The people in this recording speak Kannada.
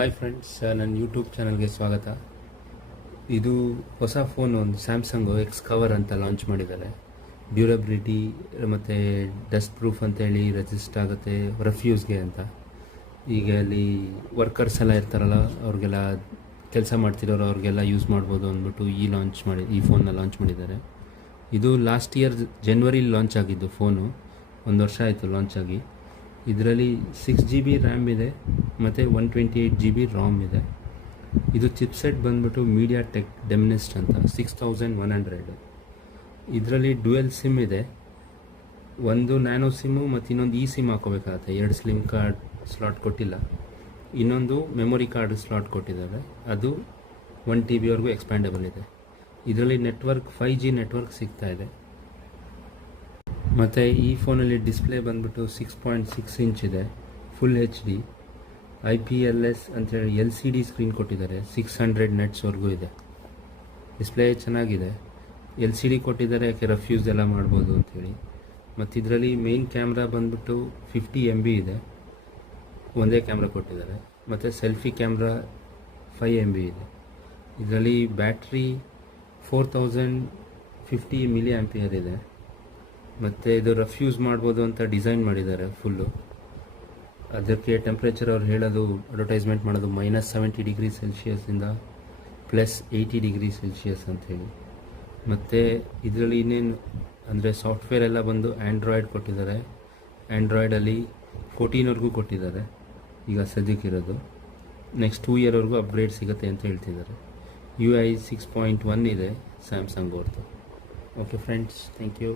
ಹಾಯ್ ಫ್ರೆಂಡ್ಸ್, ನನ್ನ ಯೂಟ್ಯೂಬ್ ಚಾನಲ್ಗೆ ಸ್ವಾಗತ. ಇದು ಹೊಸ ಫೋನ್, ಒಂದು ಸ್ಯಾಮ್ಸಂಗು ಎಕ್ಸ್ ಕವರ್ ಅಂತ ಲಾಂಚ್ ಮಾಡಿದ್ದಾರೆ. ಡ್ಯೂರಬಿಲಿಟಿ ಮತ್ತು ಡಸ್ಟ್ ಪ್ರೂಫ್ ಅಂತೇಳಿ ರೆಸಿಸ್ಟ್ ಆಗುತ್ತೆ ರಫ್ಯೂಸ್ಗೆ ಅಂತ. ಈಗ ಅಲ್ಲಿ ವರ್ಕರ್ಸ್ ಎಲ್ಲ ಇರ್ತಾರಲ್ಲ, ಅವ್ರಿಗೆಲ್ಲ ಕೆಲಸ ಮಾಡ್ತಿರೋರು ಅವ್ರಿಗೆಲ್ಲ ಯೂಸ್ ಮಾಡ್ಬೋದು ಅಂದ್ಬಿಟ್ಟು ಈ ಫೋನ್ನ ಲಾಂಚ್ ಮಾಡಿದ್ದಾರೆ. ಇದು ಲಾಸ್ಟ್ ಇಯರ್ ಜನವರಿಲಿ ಲಾಂಚ್ ಆಗಿದ್ದು ಫೋನು. 1 ವರ್ಷ ಆಯಿತು ಲಾಂಚ್ ಆಗಿ. ಇದರಲ್ಲಿ 6 GB ರ್ಯಾಮ್ ಇದೆ ಮತ್ತು 128 GB ರಾಮ್ ಇದೆ. ಇದು ಚಿಪ್ಸೆಟ್ ಬಂದ್ಬಿಟ್ಟು ಮೀಡಿಯಾಟೆಕ್ ಡೆಮ್ನೆಸ್ಟ್ ಅಂತ 6100. ಇದರಲ್ಲಿ ಡ್ಯುಯಲ್ ಸಿಮ್ ಇದೆ. ಒಂದು ನ್ಯಾನೋ ಸಿಮ್ಮು ಮತ್ತು ಇನ್ನೊಂದು ಸಿಮ್ ಹಾಕೋಬೇಕಾಗತ್ತೆ. 2 ಸ್ಲಿಮ್ ಕಾರ್ಡ್ ಸ್ಲಾಟ್ ಕೊಟ್ಟಿಲ್ಲ. ಇನ್ನೊಂದು ಮೆಮೊರಿ ಕಾರ್ಡ್ ಸ್ಲಾಟ್ ಕೊಟ್ಟಿದ್ದಾರೆ. ಅದು 1 TBವರೆಗೂ ಎಕ್ಸ್ಪ್ಯಾಂಡಬಲ್ ಇದೆ. ಇದರಲ್ಲಿ ನೆಟ್ವರ್ಕ್ 5G ನೆಟ್ವರ್ಕ್ ಸಿಗ್ತಾ ಇದೆ. ಮತ್ತು ಈ ಫೋನಲ್ಲಿ ಡಿಸ್ಪ್ಲೇ ಬಂದ್ಬಿಟ್ಟು 6.6 ಇಂಚ್ ಇದೆ. ಫುಲ್ HD IPLS ಅಂತೇಳಿ LCD ಸ್ಕ್ರೀನ್ ಕೊಟ್ಟಿದ್ದಾರೆ. 600 ನೆಟ್ಸ್ವರೆಗೂ ಇದೆ. ಡಿಸ್ಪ್ಲೇ ಚೆನ್ನಾಗಿದೆ. LCD ಕೊಟ್ಟಿದ್ದಾರೆ, ಯಾಕೆ ರಫ್ಯೂಸ್ ಎಲ್ಲ ಮಾಡ್ಬೋದು ಅಂಥೇಳಿ. ಮತ್ತು ಇದರಲ್ಲಿ ಮೇನ್ ಕ್ಯಾಮ್ರಾ ಬಂದ್ಬಿಟ್ಟು 50 MB ಇದೆ. ಒಂದೇ ಕ್ಯಾಮ್ರಾ ಕೊಟ್ಟಿದ್ದಾರೆ. ಮತ್ತು ಸೆಲ್ಫಿ ಕ್ಯಾಮ್ರಾ 5 MB ಇದೆ. ಇದರಲ್ಲಿ ಬ್ಯಾಟ್ರಿ 4050 mAh ಇದೆ. ಮತ್ತು ಇದು ರಫ್ಯೂಸ್ ಮಾಡ್ಬೋದು ಅಂತ ಡಿಸೈನ್ ಮಾಡಿದ್ದಾರೆ ಫುಲ್ಲು. ಅದಕ್ಕೆ ಟೆಂಪ್ರೇಚರ್ ಅವ್ರು ಹೇಳೋದು, ಅಡ್ವರ್ಟೈಸ್ಮೆಂಟ್ ಮಾಡೋದು -70°C +80°C ಅಂಥೇಳಿ. ಮತ್ತು ಇದರಲ್ಲಿ ಇನ್ನೇನು ಅಂದರೆ ಸಾಫ್ಟ್ವೇರ್ ಎಲ್ಲ ಬಂದು ಆ್ಯಂಡ್ರಾಯ್ಡ್ ಕೊಟ್ಟಿದ್ದಾರೆ. ಆ್ಯಂಡ್ರಾಯ್ಡಲ್ಲಿ 14ವರೆಗೂ ಕೊಟ್ಟಿದ್ದಾರೆ ಈಗ ಸದ್ಯಕ್ಕಿರೋದು. ನೆಕ್ಸ್ಟ್ 2 ಇಯರ್ವರೆಗೂ ಅಪ್ಗ್ರೇಡ್ ಸಿಗುತ್ತೆ ಅಂತ ಹೇಳ್ತಿದ್ದಾರೆ. UI 6.1 ಇದೆ ಸ್ಯಾಮ್ಸಂಗ್ ಅವ್ರದ್ದು. Okay friends, thank you.